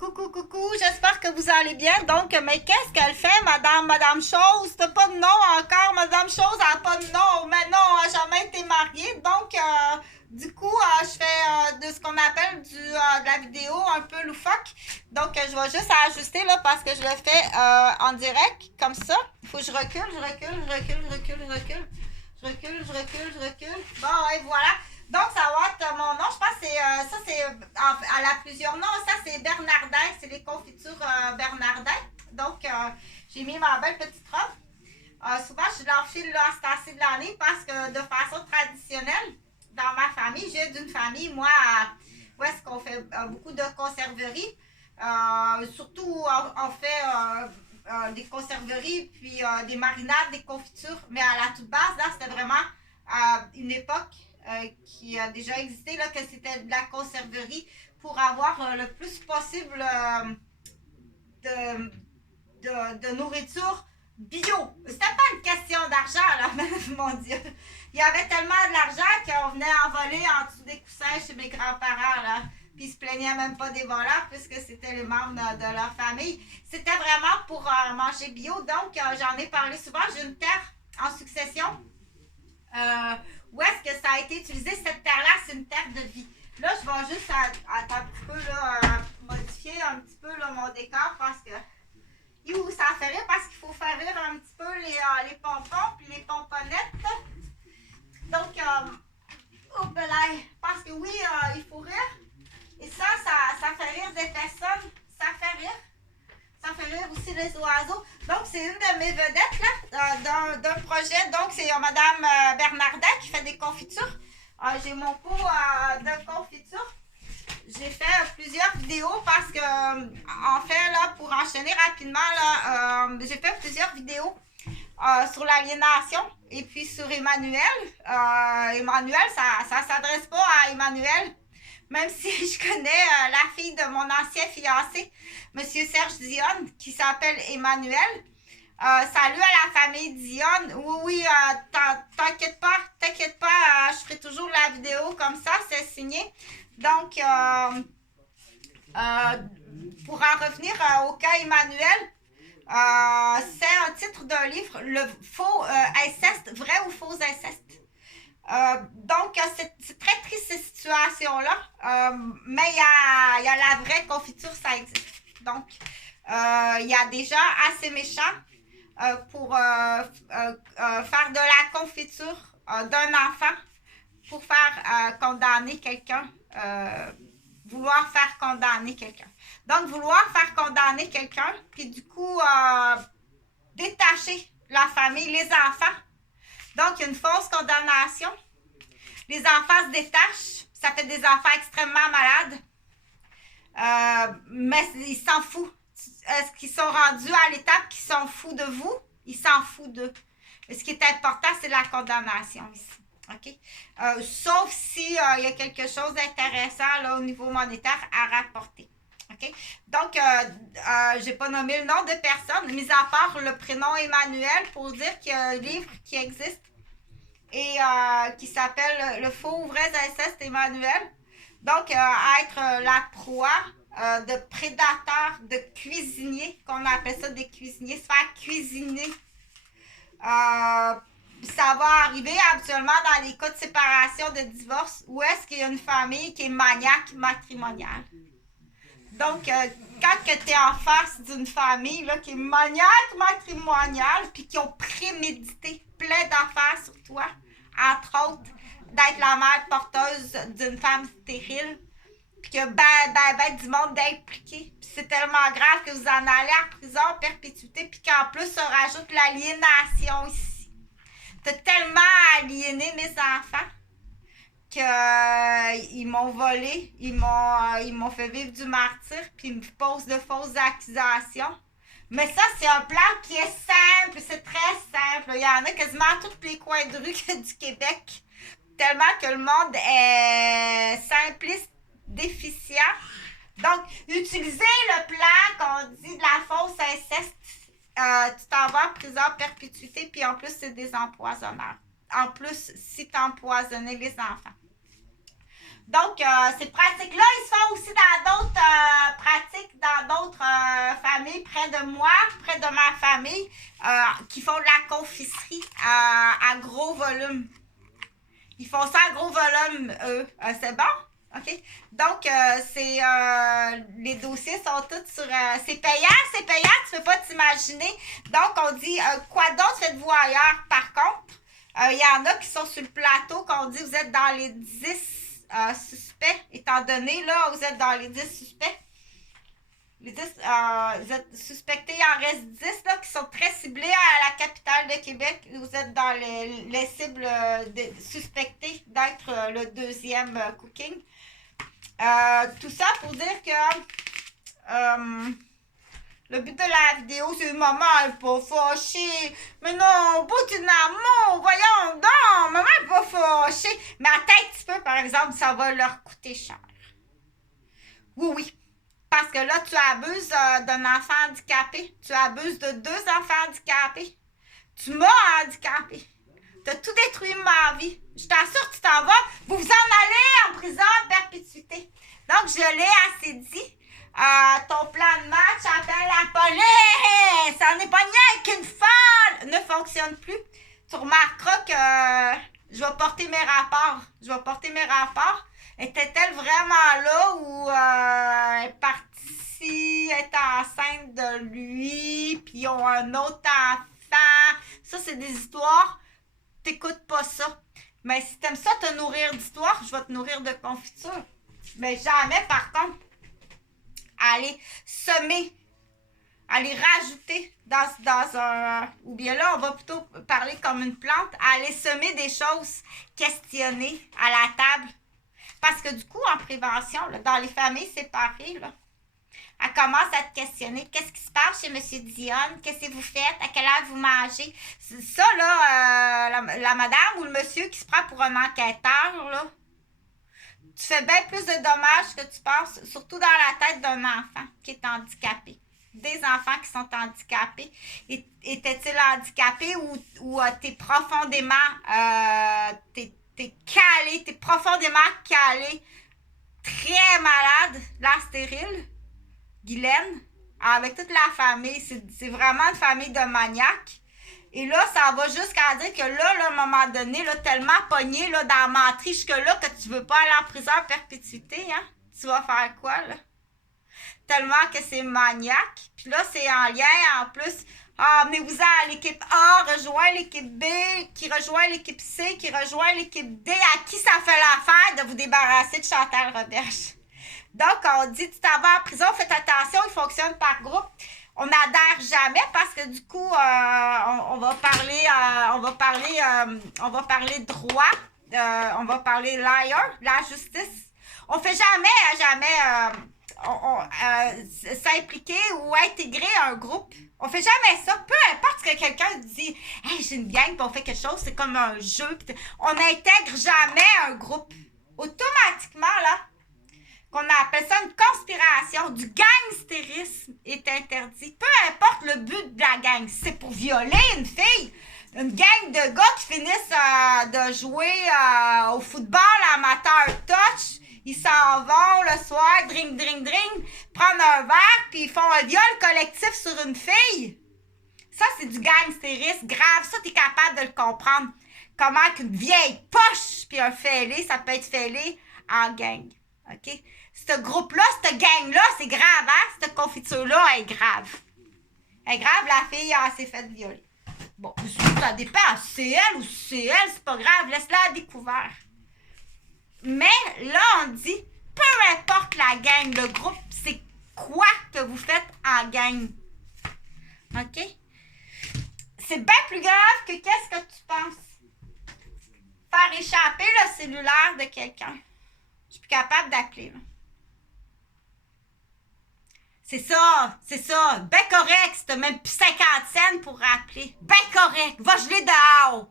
Coucou, coucou, j'espère que vous allez bien. Donc, mais qu'est-ce qu'elle fait, Madame Chose? T'as pas de nom encore, Madame Chose, elle a pas de nom. Mais non, elle n'a jamais été mariée. Donc, du coup, je fais de ce qu'on appelle de la vidéo un peu loufoque. Donc, je vais juste ajuster là parce que je le fais en direct, comme ça. Il faut que je recule, je recule, je recule, je recule, je recule. Je recule, je recule, je recule. Bon, et voilà. Donc, ça va être mon nom. Je pense que c'est ça, c'est. Elle a plusieurs noms. Ça, c'est Bernardin. C'est les confitures Bernardin. Donc, j'ai mis ma belle petite robe. Souvent, je l'enfile là à cette assez de l'année parce que de façon traditionnelle, dans ma famille, j'ai d'une famille, moi, où est-ce qu'on fait beaucoup de conserverie. Surtout, on fait des conserveries, puis des marinades, des confitures. Mais à la toute base, là, c'était vraiment une époque qui a déjà existé, là, que c'était de la conserverie pour avoir le plus possible de, de nourriture bio. C'était pas une question d'argent, là, mon Dieu. Il y avait tellement de l'argent qu'on venait en voler en dessous des coussins chez mes grands-parents, là. Puis ils se plaignaient même pas des voleurs puisque c'était les membres de leur famille. C'était vraiment pour manger bio. Donc, j'en ai parlé souvent. J'ai une terre en succession. Où est-ce que ça a été utilisé? Cette terre-là, c'est une terre de vie. Là, je vais juste un petit peu là, modifier un petit peu là, mon décor parce que ça fait rire parce qu'il faut faire rire un petit peu les pompons puis les pomponnettes. Donc, parce que oui, il faut rire. Et ça fait rire des personnes. Ça fait rire. Ça fait rire aussi les oiseaux. Donc, c'est une de mes vedettes là, d'un projet. Donc, c'est Madame Bernardin qui fait des confitures. J'ai mon pot de confiture. J'ai fait plusieurs vidéos parce que, en fait, là, pour enchaîner rapidement, là, j'ai fait plusieurs vidéos sur l'aliénation et puis sur Emmanuel. Emmanuel, ça s'adresse pas à Emmanuel, même si je connais la fille de mon ancien fiancé, M. Serge Dionne, qui s'appelle Emmanuel. Salut à la famille Dionne. Oui, t'inquiète pas, je ferai toujours la vidéo comme ça, c'est signé. Donc, pour en revenir au cas Emmanuel, c'est un titre d'un livre, le faux inceste, vrai ou faux inceste. Donc, c'est très triste cette situation-là, mais il y a la vraie confiture, ça existe. Donc, il y a des gens assez méchants pour faire de la confiture d'un enfant pour faire condamner quelqu'un, vouloir faire condamner quelqu'un. Donc, vouloir faire condamner quelqu'un, puis du coup, détacher la famille, les enfants. Donc, il y a une fausse condamnation. Les enfants se détachent. Ça fait des enfants extrêmement malades. Mais ils s'en foutent. Est-ce qu'ils sont rendus à l'étape qu'ils s'en foutent de vous? Ils s'en foutent d'eux. Ce qui est important, c'est la condamnation ici. OK? Sauf si il y a quelque chose d'intéressant là, au niveau monétaire à rapporter. OK? Donc, je n'ai pas nommé le nom de personne, mis à part le prénom Emmanuel, pour dire qu'il y a un livre qui existe et qui s'appelle Le faux ou vrai inceste Emmanuel. Donc, être la proie de prédateurs, de cuisiniers, qu'on appelle ça des cuisiniers, se faire cuisiner. Ça va arriver habituellement dans les cas de séparation, de divorce, où est-ce qu'il y a une famille qui est maniaque matrimoniale. Donc, quand tu es en face d'une famille là, qui est maniaque matrimoniale, puis qui ont prémédité plein d'affaires sur toi, entre autres, d'être la mère porteuse d'une femme stérile, puis que ben du monde d'impliqué. Puis c'est tellement grave que vous en allez en prison perpétuité, puis qu'en plus, ça rajoute l'aliénation ici. T'as tellement aliéné mes enfants qu'ils m'ont volé, ils m'ont fait vivre du martyre, puis ils me posent de fausses accusations. Mais ça, c'est un plan qui est simple, c'est très simple. Il y en a quasiment à tous les coins de rue du Québec. Tellement que le monde est simpliste, déficient. Donc, utilisez le plan qu'on dit de la fausse inceste. Tu t'en vas en prison à perpétuité, puis en plus, c'est des empoisonneurs. En plus, si tu empoisonnais les enfants. Donc, ces pratiques-là, ils se font aussi dans d'autres pratiques, famille près de moi, près de ma famille, qui font de la confiserie à gros volume. Ils font ça à gros volume, eux. C'est bon? OK? Donc, les dossiers sont tous sur... c'est payant, tu peux pas t'imaginer. Donc, on dit, quoi d'autre faites-vous ailleurs? Par contre, il y en a qui sont sur le plateau, qu'on dit, vous êtes dans les 10 suspects, étant donné, là, vous êtes dans les 10 suspects. Les 10, vous êtes suspectés, il en reste 10 là, qui sont très ciblés à la capitale de Québec. Vous êtes dans les cibles suspectées d'être le deuxième cooking. Tout ça pour dire que le but de la vidéo, c'est maman, elle n'est pas fâchée. Mais non, au bout d'une amour, voyons donc, maman n'est pas fâchée. Mais attends un petit peu, par exemple, ça va leur coûter cher. Oui. Parce que là, tu abuses d'un enfant handicapé. Tu abuses de 2 enfants handicapés. Tu m'as handicapé. Tu as tout détruit ma vie. Je t'assure que tu t'en vas. Vous vous en allez en prison à perpétuité. Donc, je l'ai assez dit. Ton plan de match, appelle la police. Ça n'est pas niais qu'une folle. Ne fonctionne plus. Tu remarqueras que je vais porter mes rapports. Était-elle vraiment là ou elle est partie, elle est enceinte de lui, puis ils ont un autre enfant? Ça, c'est des histoires. T'écoutes pas ça. Mais si t'aimes ça te nourrir d'histoires, je vais te nourrir de confiture. Mais jamais, par contre, aller semer, aller rajouter dans un... Ou bien là, on va plutôt parler comme une plante, aller semer des choses questionnées à la table. Parce que du coup, en prévention, là, dans les familles séparées, là, elle commence à te questionner. Qu'est-ce qui se passe chez M. Dionne? Qu'est-ce que vous faites? À quelle heure vous mangez? Ça, là, la madame ou le monsieur qui se prend pour un enquêteur, là, tu fais bien plus de dommages que tu penses, surtout dans la tête d'un enfant qui est handicapé. Des enfants qui sont handicapés. Étaient-ils handicapés ou t'es profondément... t'es profondément calé, très malade, la stérile, Guylaine, avec toute la famille. C'est vraiment une famille de maniaques. Et là, ça va jusqu'à dire que là, à un moment donné, là, tellement pogné là, dans la menterie jusque-là que tu veux pas aller en prison à perpétuité, hein? Tu vas faire quoi, là? Tellement que c'est maniaque. Puis là, c'est en lien, en plus... amenez-vous à l'équipe A, rejoint l'équipe B, qui rejoint l'équipe C, qui rejoint l'équipe D. À qui ça fait l'affaire de vous débarrasser de Chantal Roberge? Donc, on dit, tu t'en vas en prison, faites attention, il fonctionne par groupe. On n'adhère jamais parce que du coup, on va parler droit, on va parler liar, la justice. On fait jamais s'impliquer ou intégrer un groupe. On fait jamais ça. Peu importe ce que quelqu'un dit. Hey, j'ai une gang, puis on fait quelque chose, c'est comme un jeu. On n'intègre jamais un groupe. Automatiquement, là, qu'on appelle ça une conspiration, du gangstérisme est interdit. Peu importe le but de la gang. Si c'est pour violer une fille, une gang de gars qui finissent de jouer au football amateur touch, ils s'en vont le soir, drink, prendre un verre, puis ils font un viol collectif sur une fille. Ça, c'est du gangstérisme grave. Ça, t'es capable de le comprendre. Comment qu'une vieille poche puis un fêlé, ça peut être fêlé en gang. OK? Ce groupe-là, cette gang-là, c'est grave, hein? Cette confiture-là, elle est grave. Elle est grave, la fille, elle s'est faite violer. Bon, ça dépend. C'est elle ou c'est elle, c'est pas grave. Laisse-la à découvert. Mais là, on dit, peu importe la gang, le groupe, c'est quoi que vous faites en gang. OK? C'est bien plus grave que qu'est-ce que tu penses. Faire échapper le cellulaire de quelqu'un. Je suis plus capable d'appeler. C'est ça. Ben correct, si t'as même plus 50 cents pour rappeler. Ben correct, va geler dehors.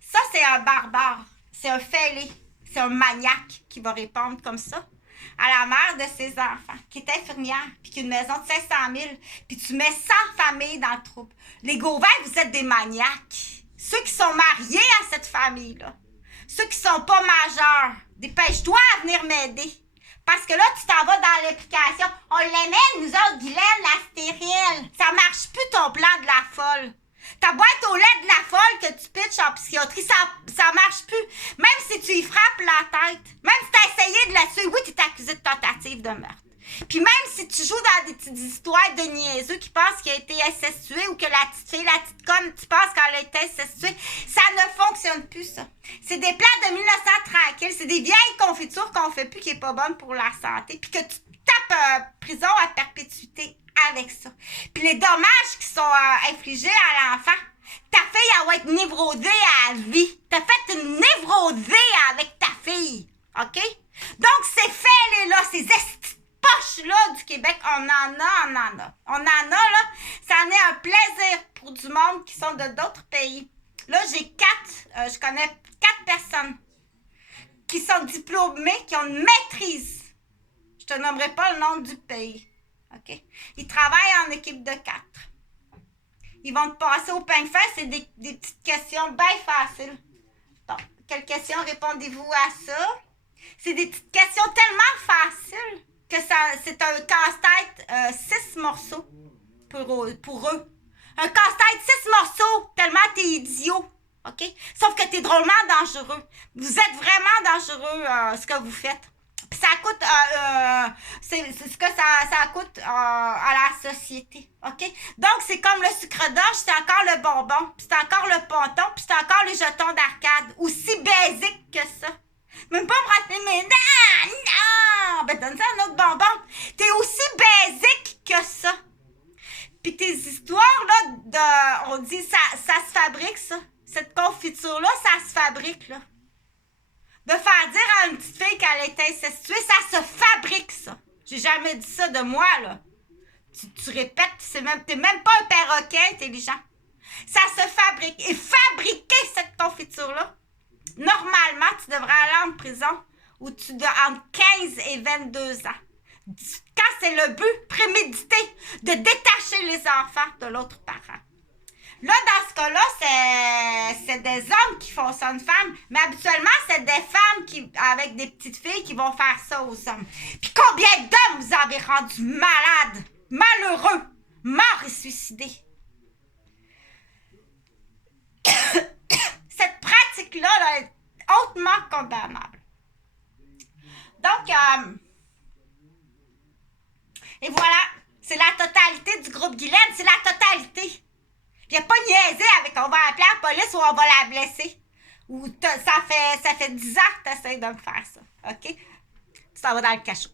Ça, c'est un barbare. C'est un fêlé. C'est un maniaque qui va répondre comme ça à la mère de ses enfants, qui est infirmière, puis qui a une maison de 500 000, puis tu mets 100 familles dans le trouble. Les Gauvin, vous êtes des maniaques. Ceux qui sont mariés à cette famille-là. Ceux qui sont pas majeurs. Dépêche-toi à venir m'aider. Parce que là, tu t'en vas dans l'application. On l'aimait, nous autres, Guylaine, la stérile. criminel. Ça marche plus ton plan de la folle. Ta boîte au lait de la folle que tu pitches en psychiatrie, ça marche plus. Même si tu y frappes la tête, même si tu as essayé de la tuer, oui, tu es accusé de tentative de meurtre. Puis même si tu joues dans des petites histoires de niaiseux qui pensent qu'il a été incestué ou que la petite fille, la petite conne, tu penses qu'elle a été incestuée, ça ne fonctionne plus, ça. C'est des plans de 1900 tranquilles, c'est des vieilles confitures qu'on fait plus qui est pas bonne pour la santé, puis que tu tapes prison à perpétuité avec ça. Puis les dommages qui sont infligés à l'enfant, ta fille, elle va être névrosée à vie. T'as fait une névrosée avec ta fille, OK? Donc, ces faits-là, ces poches-là du Québec, on en a. On en a, là. Ça en est un plaisir pour du monde qui sont de d'autres pays. Là, je connais 4 personnes qui sont diplômées, qui ont une maîtrise. Je te nommerai pas le nom du pays. OK? Ils travaillent en équipe de 4. Ils vont te passer au peigne fin. C'est des petites questions bien faciles. Donc, quelles questions répondez-vous à ça? C'est des petites questions tellement faciles que c'est un casse-tête 6 morceaux pour eux. Un casse-tête 6 morceaux, tellement t'es idiot. OK? Sauf que t'es drôlement dangereux. Vous êtes vraiment dangereux, ce que vous faites. Puis ça coûte, c'est ce que ça coûte à la société. OK? Donc, c'est comme le sucre d'orge, c'est encore le bonbon, puis c'est encore le ponton, puis c'est encore les jetons d'arcade. Aussi basique que ça. Même pas me rater mes... Non! Ben, donne ça un autre bonbon. T'es aussi basique que ça. Puis tes histoires, là, on dit, ça se fabrique, ça. Cette confiture-là, ça se fabrique, là. De faire dire à une petite fille qu'elle est incestuée, ça se fabrique, ça. J'ai jamais dit ça de moi, là. Tu répètes, t'es même pas un perroquet intelligent. Ça se fabrique. Et fabriquer cette confiture-là, normalement, tu devrais aller en prison où tu dois entre 15 et 22 ans. Quand c'est le but prémédité de détacher les enfants de l'autre parent. Là, dans ce cas-là, c'est des hommes qui font ça, une femme. Mais habituellement, c'est des femmes avec des petites filles qui vont faire ça aux hommes. Puis combien d'hommes vous avez rendus malades, malheureux, morts et suicidés? Cette pratique-là là, est hautement condamnable. Donc, et voilà, c'est la totalité du groupe Guylaine, c'est la totalité. Il n'y a pas niaisé avec on va appeler la police ou on va la blesser. Ou ça fait 10 ans que tu essaies de me faire ça. OK? Tu t'en vas dans le cachot.